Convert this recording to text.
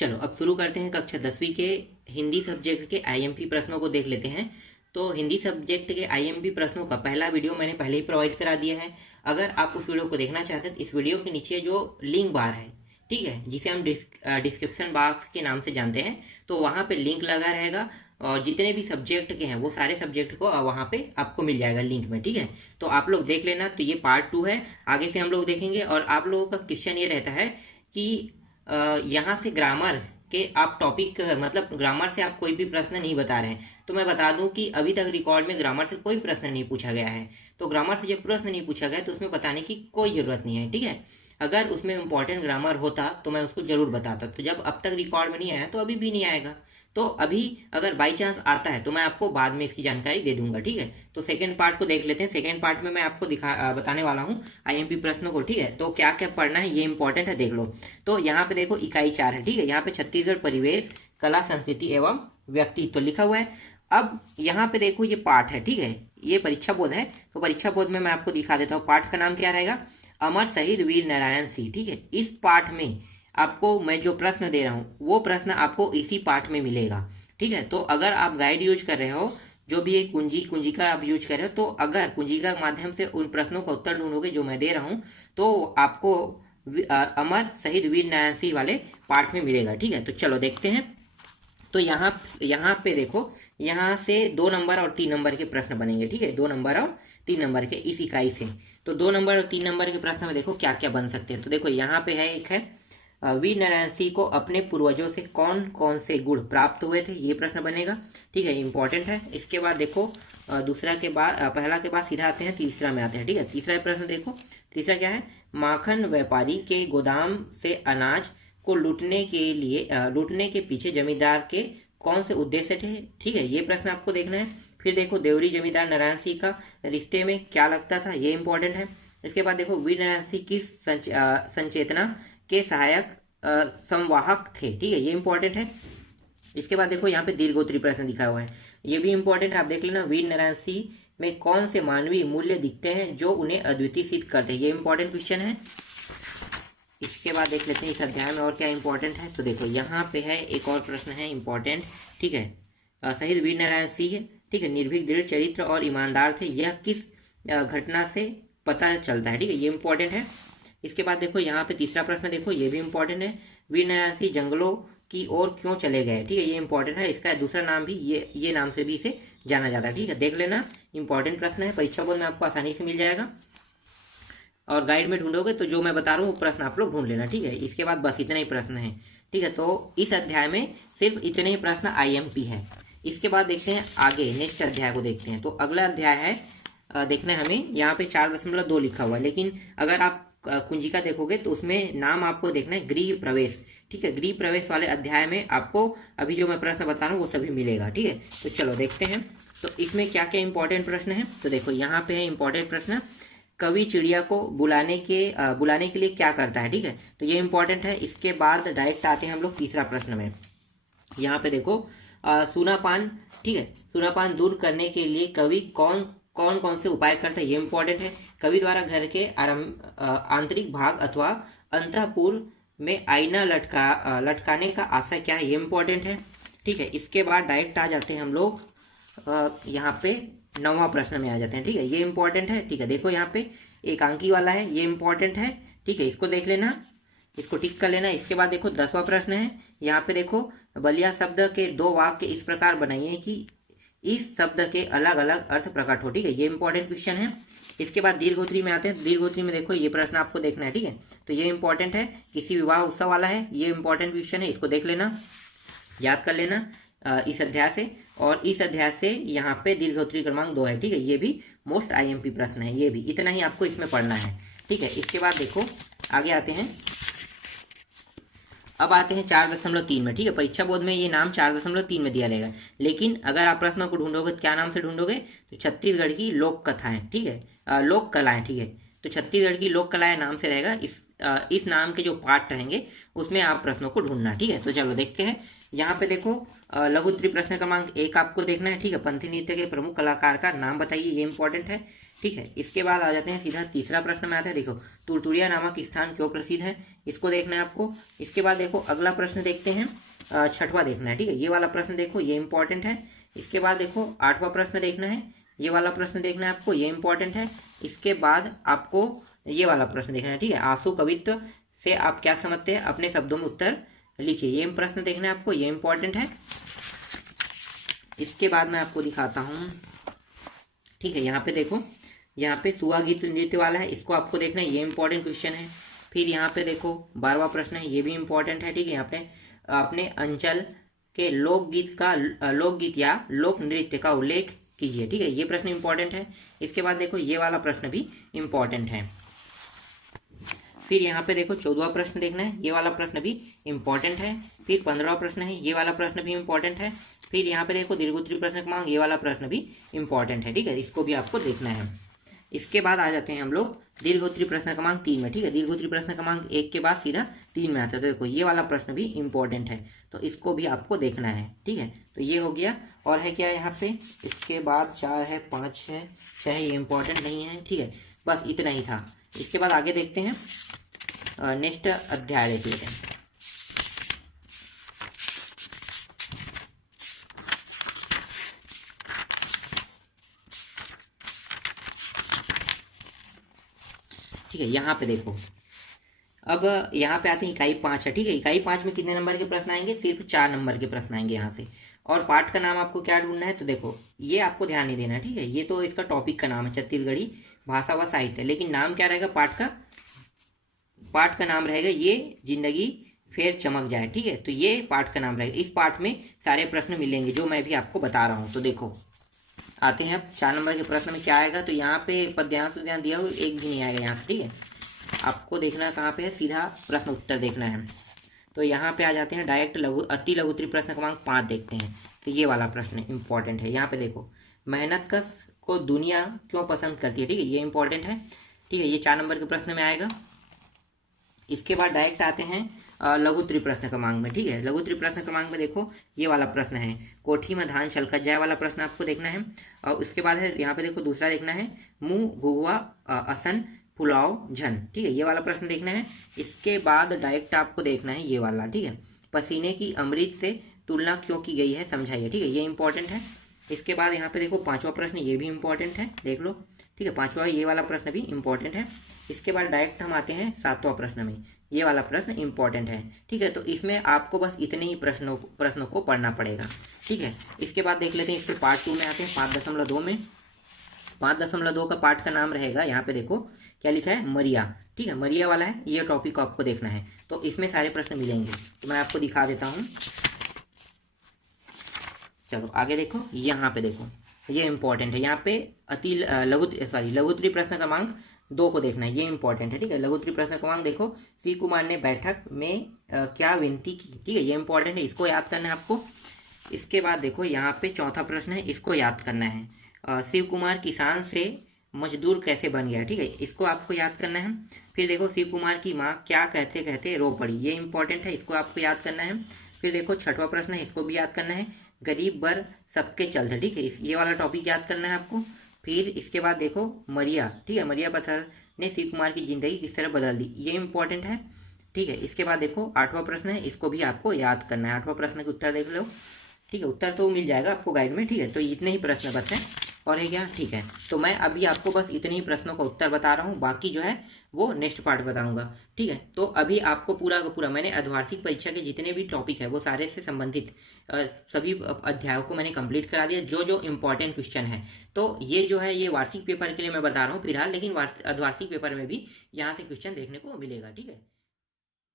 चलो अब शुरू करते हैं कक्षा 10वीं के हिंदी सब्जेक्ट के आईएमपी प्रश्नों को देख लेते हैं। तो हिंदी सब्जेक्ट के आईएमपी प्रश्नों का पहला वीडियो मैंने पहले ही प्रोवाइड करा दिया है। अगर आप उस वीडियो को देखना चाहते हैं तो इस वीडियो के नीचे जो लिंक बार है, ठीक है, जिसे हम डिस्क्रिप्शन बॉक्स के नाम से जानते हैं, तो वहाँ पे लिंक लगा रहेगा और जितने भी सब्जेक्ट के हैं वो सारे सब्जेक्ट को वहाँ पे आपको मिल जाएगा लिंक में, ठीक है। तो आप लोग देख लेना। तो ये पार्ट 2 है, आगे से हम लोग देखेंगे। और आप लोगों का क्वेश्चन ये रहता है कि यहाँ से ग्रामर के आप टॉपिक, मतलब ग्रामर से आप कोई भी प्रश्न नहीं बता रहे हैं। तो मैं बता दूं कि अभी तक रिकॉर्ड में ग्रामर से कोई प्रश्न नहीं पूछा गया है। तो ग्रामर से जब प्रश्न नहीं पूछा गया तो उसमें बताने की कोई ज़रूरत नहीं है, ठीक है। अगर उसमें इंपॉर्टेंट ग्रामर होता तो मैं उसको ज़रूर बताता। तो जब अब तक रिकॉर्ड में नहीं आया तो अभी भी नहीं आएगा। तो अभी अगर बाई चांस आता है तो मैं आपको बाद में इसकी जानकारी दे दूंगा, ठीक है। तो सेकेंड पार्ट को देख लेते हैं। सेकेंड पार्ट में मैं आपको बताने वाला हूँ आईएमपी प्रश्नों को, ठीक है। तो क्या क्या पढ़ना है ये इंपॉर्टेंट है, देख लो। तो यहाँ पे देखो इकाई 4 है, ठीक है। यहाँ पे छत्तीसगढ़ परिवेश, कला, संस्कृति एवं व्यक्तित्व लिखा हुआ है। अब यहाँ पे देखो ये पाठ है, ठीक है। ये परीक्षा बोध है। तो परीक्षा बोध में मैं आपको दिखा देता हूँ। पाठ का नाम क्या रहेगा? अमर शहीद वीर नारायण सिंह, ठीक है। इस पाठ में आपको मैं जो प्रश्न दे रहा हूँ वो प्रश्न आपको इसी पाठ में मिलेगा, ठीक है। तो अगर आप गाइड यूज कर रहे हो, जो भी एक कुंजिका आप यूज कर रहे हो, तो अगर कुंजिका के माध्यम से उन प्रश्नों का उत्तर ढूंढोगे जो मैं दे रहा हूँ तो आपको अमर शहीद वीर नारायण सिंह वाले पाठ में मिलेगा, ठीक है। तो चलो देखते हैं। तो यहाँ पे देखो, यहाँ से 2 नंबर और 3 नंबर के प्रश्न बनेंगे, ठीक है। 2 नंबर और 3 नंबर के इस इकाई से। तो 2 नंबर और 3 नंबर के प्रश्न में देखो क्या क्या बन सकते हैं। तो देखो यहाँ पे है, एक है वीर नारायण सिंह को अपने पूर्वजों से कौन कौन से गुण प्राप्त हुए थे, ये प्रश्न बनेगा, ठीक है। इंपॉर्टेंट है। इसके बाद देखो दूसरा के बाद पहला के बाद सीधा आते हैं, तीसरा में आते हैं, ठीक है। तीसरा प्रश्न देखो, तीसरा क्या है? माखन व्यापारी के गोदाम से अनाज को लूटने के पीछे जमींदार के कौन से उद्देश्य थे, ठीक है। ये प्रश्न आपको देखना है। फिर देखो देवरी जमींदार नारायण सिंह का रिश्ते में क्या लगता था, ये इंपॉर्टेंट है। इसके बाद देखो वीर नारायण सिंह किस संचेतना के सहायक संवाहक थे, ठीक है। ये इंपॉर्टेंट है। इसके बाद देखो यहाँ पे दीर्घोत्तरी प्रश्न दिखा हुआ है, ये भी इंपॉर्टेंट है, आप देख लेना। वीर नारायण सिंह में कौन से मानवीय मूल्य दिखते हैं जो उन्हें अद्वितीय सिद्ध करते हैं, ये इंपॉर्टेंट क्वेश्चन है। इसके बाद देख लेते हैं इस अध्याय में और क्या इंपॉर्टेंट है। तो देखो यहाँ पे है एक और प्रश्न है इंपॉर्टेंट, ठीक है। शहीद वीर नारायण सिंह, ठीक है, निर्भीक, दृढ़ चरित्र और ईमानदार थे, यह किस घटना से पता चलता है, ठीक है। ये इंपॉर्टेंट है। इसके बाद देखो यहाँ पे तीसरा प्रश्न देखो, ये भी इंपॉर्टेंट है। वीर नारायण सिंह जंगलों की ओर क्यों चले गए, ठीक है। ये इंपॉर्टेंट है। इसका दूसरा नाम भी ये नाम से भी इसे जाना जाता है, ठीक है। देख लेना, इंपॉर्टेंट प्रश्न है, परीक्षा बोर्ड में आपको आसानी से मिल जाएगा। और गाइड में ढूंढोगे तो जो मैं बता रहा हूँ वो प्रश्न आप लोग ढूंढ लेना, ठीक है। इसके बाद बस इतने ही प्रश्न हैं, ठीक है। तो इस अध्याय में सिर्फ इतने ही प्रश्न आईएमपी है। इसके बाद देखते हैं आगे, नेक्स्ट अध्याय को देखते हैं। तो अगला अध्याय है, देखना है हमें, यहाँ पे 4.2 लिखा हुआ है, लेकिन अगर आप कुंजिका देखोगे तो उसमें नाम आपको देखना है गृह प्रवेश, ठीक है। गृह प्रवेश वाले अध्याय में आपको अभी जो मैं प्रश्न बता रहा हूँ वो सभी मिलेगा, ठीक है। तो चलो देखते हैं। तो इसमें क्या क्या इंपॉर्टेंट प्रश्न है। तो देखो यहाँ पे है इंपॉर्टेंट प्रश्न, कवि चिड़िया को बुलाने के लिए क्या करता है, ठीक है। तो ये इंपॉर्टेंट है। इसके बाद डायरेक्ट आते हैं हम लोग तीसरा प्रश्न में। यहाँ पे देखो सूनापान, ठीक है, सूनापान दूर करने के लिए कवि कौन कौन से उपाय करता है, ये इंपॉर्टेंट है। कवि द्वारा घर के आंतरिक भाग अथवा अंतःपुर में आईना लटकाने का आशय क्या है, ये इंपॉर्टेंट है, ठीक है। इसके बाद डायरेक्ट आ जाते हैं हम लोग यहाँ पे 9वां प्रश्न में आ जाते हैं, ठीक है। ये इंपॉर्टेंट है, ठीक है। देखो यहाँ पे एक अंकी वाला है, ये इंपॉर्टेंट है, ठीक है। इसको देख लेना, इसको टिक कर लेना। इसके बाद देखो 10वां प्रश्न है। यहाँ पे देखो बलिया शब्द के 2 वाक्य इस प्रकार बनाइए कि इस शब्द के अलग अलग अर्थ प्रकट हो, ठीक है। ये इंपॉर्टेंट क्वेश्चन है। इसके बाद दीर्घोत्तरी में आते हैं। दीर्घोत्तरी में देखो ये प्रश्न आपको देखना है, ठीक है। तो ये इंपॉर्टेंट है, किसी विवाह उत्सव वाला है, ये इंपॉर्टेंट क्वेश्चन है, इसको देख लेना, याद कर लेना इस अध्याय से। और इस अध्याय से यहाँ पे दीर्घोत्तरी क्रमांक 2 है, ठीक है। ये भी मोस्ट आईएमपी प्रश्न है, ये भी इतना ही आपको इसमें पढ़ना है, ठीक है। इसके बाद देखो आगे आते हैं, अब आते हैं 4.3 में, ठीक है। परीक्षा बोर्ड में ये नाम 4.3 में दिया रहेगा, लेकिन अगर आप प्रश्नों को ढूंढोगे तो क्या नाम से ढूंढोगे, तो छत्तीसगढ़ की लोक कथाएं, ठीक है, लोक कलाएं, ठीक है। तो छत्तीसगढ़ की लोक कलाएं नाम से रहेगा। इस नाम के जो पार्ट रहेंगे उसमें आप प्रश्नों को ढूंढना, ठीक है। तो चलो देखते हैं। यहाँ पे देखो लघु उत्तरी प्रश्न क्रमांक 1 आपको देखना है, ठीक है। पंथी नृत्य के प्रमुख कलाकार का नाम बताइए, ये इंपॉर्टेंट है। ठीक है। इसके बाद आ जाते हैं सीधा तीसरा प्रश्न में आता है, देखो तुरतुरिया नामक स्थान क्यों प्रसिद्ध है, इसको देखना है आपको। इसके बाद देखो अगला प्रश्न देखते हैं, छठवां देखना है, ठीक है। ये वाला प्रश्न देखो, ये इंपॉर्टेंट है। इसके बाद देखो आठवां प्रश्न देखना है, ये वाला प्रश्न देखना है आपको, ये इंपॉर्टेंट है। इसके बाद आपको ये वाला प्रश्न देखना है, ठीक है। आंसू कवित्व से आप क्या समझते हैं, अपने शब्दों में उत्तर लिखिए, ये प्रश्न देखना है आपको, ये इंपॉर्टेंट है। इसके बाद मैं आपको दिखाता हूँ, ठीक है। यहाँ पे देखो, यहाँ पे सुआ गीत नृत्य वाला है, इसको आपको देखना है, ये इंपॉर्टेंट क्वेश्चन है। फिर यहाँ पे देखो 12वां प्रश्न है, ये भी इंपॉर्टेंट है, ठीक है। यहाँ पे अपने अंचल के लोकगीत या लोक नृत्य का उल्लेख कीजिए, ठीक है। ये प्रश्न इंपॉर्टेंट है। इसके बाद देखो ये वाला प्रश्न भी इंपॉर्टेंट है। फिर यहाँ पे देखो 14वां प्रश्न देखना है, ये वाला प्रश्न भी इंपॉर्टेंट है। फिर 15वां प्रश्न है, ये वाला प्रश्न भी इंपॉर्टेंट है। फिर यहाँ पे देखो दीर्घोत्तरी प्रश्न क्रमांक, ये वाला प्रश्न भी इंपॉर्टेंट है, ठीक है। इसको भी आपको देखना है। इसके बाद आ जाते हैं हम लोग दीर्घोत्तरी प्रश्न क्रमांक 3 में, ठीक है। दीर्घोत्तरी प्रश्न क्रमांक 1 के बाद सीधा 3 में आता है, तो देखो ये वाला प्रश्न भी इंपॉर्टेंट है, तो इसको भी आपको देखना है, ठीक है। तो ये हो गया, और है क्या यहाँ पे, इसके बाद 4 है, 5 है, 6 है, ये इंपॉर्टेंट नहीं है, ठीक है। बस इतना ही था। इसके बाद आगे देखते हैं, नेक्स्ट अध्याय देख लेते हैं। ठीक है, यहाँ पे देखो, अब यहाँ पे आते हैं इकाई 5 है, ठीक है। इकाई 5 में कितने नंबर के प्रश्न आएंगे, सिर्फ 4 नंबर के प्रश्न आएंगे यहाँ से। और पाठ का नाम आपको क्या ढूंढना है, तो देखो ये आपको ध्यान नहीं देना, ठीक है। ये तो इसका टॉपिक का नाम है छत्तीसगढ़ी भाषा व साहित्य, लेकिन नाम क्या रहेगा पाठ का नाम रहेगा ये जिंदगी फिर चमक जाए, ठीक है। तो ये पाठ का नाम रहेगा। इस पाठ में सारे प्रश्न मिलेंगे जो मैं भी आपको बता रहा हूँ। तो देखो आते हैं अब 4 नंबर के प्रश्न में क्या आएगा, तो यहाँ पे पद्यांश दिया हुआ एक भी नहीं आएगा यहाँ से, ठीक है। आपको देखना कहाँ पे है, सीधा प्रश्न उत्तर देखना है। तो यहाँ पे आ जाते हैं डायरेक्ट अति लघुत्तरी प्रश्न क्रमांक 5 देखते हैं। तो ये वाला प्रश्न इंपॉर्टेंट है। यहाँ पे देखो, मेहनत कश को दुनिया क्यों पसंद करती है, ठीक है। ये इंपॉर्टेंट है, ठीक है। ये 4 नंबर के प्रश्न में आएगा। इसके बाद डायरेक्ट आते हैं लघुत्तरी प्रश्न क्रमांक में, ठीक है। लघुत्तरी प्रश्न क्रमांक में देखो ये वाला प्रश्न है, कोठी में धान छलकत जाए वाला प्रश्न आपको देखना है। और उसके बाद है यहाँ पे देखो दूसरा देखना है, मुंह घुघुआ असन फुलाओ झन, ठीक है। ये वाला प्रश्न देखना है। इसके बाद डायरेक्ट आपको देखना है ये वाला, ठीक है, पसीने की अमृत से तुलना क्यों की गई है समझाइए, ठीक है। ये इंपॉर्टेंट है। इसके बाद यहाँ पे देखो 5वां प्रश्न, ये भी इंपॉर्टेंट है, देख लो, ठीक है। 5वां ये वाला प्रश्न भी इंपॉर्टेंट है। इसके बाद डायरेक्ट हम आते हैं 7वां प्रश्न में, ये वाला प्रश्न इंपॉर्टेंट है, ठीक है। तो इसमें आपको बस इतने ही प्रश्नों को पढ़ना पड़ेगा, ठीक है। इसके बाद देख लेते हैं, इसके पार्ट 2 में आते हैं 5.2 में। 5.2 का पार्ट का नाम रहेगा, यहाँ पे देखो क्या लिखा है, मरिया, ठीक है। मरिया वाला है, ये टॉपिक को आपको देखना है। तो इसमें सारे प्रश्न मिलेंगे, तो मैं आपको दिखा देता हूँ। चलो आगे देखो, यहाँ पे देखो ये इंपॉर्टेंट है। यहाँ पे लघुत्तरी प्रश्न क्रमांक 2 को देखना है, ये इंपॉर्टेंट है, ठीक है। लघुत्तरी प्रश्न क्रमांक देखो, श्री कुमार ने बैठक में क्या विनती की, ठीक है। ये इंपॉर्टेंट है, इसको याद करना है आपको। इसके बाद देखो यहाँ पे 4था प्रश्न है, इसको याद करना है, शिव कुमार किसान से मजदूर कैसे बन गया, ठीक है। इसको आपको याद करना है। फिर देखो शिव कुमार की माँ क्या कहते कहते रो पड़ी, ये इंपॉर्टेंट है, इसको आपको याद करना है। फिर देखो 6वां प्रश्न है, इसको भी याद करना है, गरीब बर सबके चलते, ठीक है। ये वाला टॉपिक याद करना है आपको। फिर इसके बाद देखो मरिया, ठीक है, मरिया पथर ने शिव कुमार की जिंदगी किस तरह बदल दी, ये इंपॉर्टेंट है, ठीक है। इसके बाद देखो 8वां प्रश्न है, इसको भी आपको याद करना है। 8वां प्रश्न का उत्तर देख लो, ठीक है। उत्तर तो मिल जाएगा आपको गाइड में, ठीक है। तो इतने ही प्रश्न बस है, और है क्या, ठीक है। तो मैं अभी आपको बस इतने ही प्रश्नों का उत्तर बता रहा हूँ, बाकी जो है वो नेक्स्ट पार्ट बताऊंगा, ठीक है। तो अभी आपको पूरा का पूरा मैंने अर्धवार्षिक परीक्षा के जितने भी टॉपिक है वो सारे से संबंधित सभी अध्यायों को मैंने कंप्लीट करा दिया, जो जो इंपॉर्टेंट क्वेश्चन है। तो ये जो है ये वार्षिक पेपर के लिए मैं बता रहा हूँ फिलहाल, लेकिन अर्धवार्षिक पेपर में भी यहाँ से क्वेश्चन देखने को मिलेगा, ठीक है।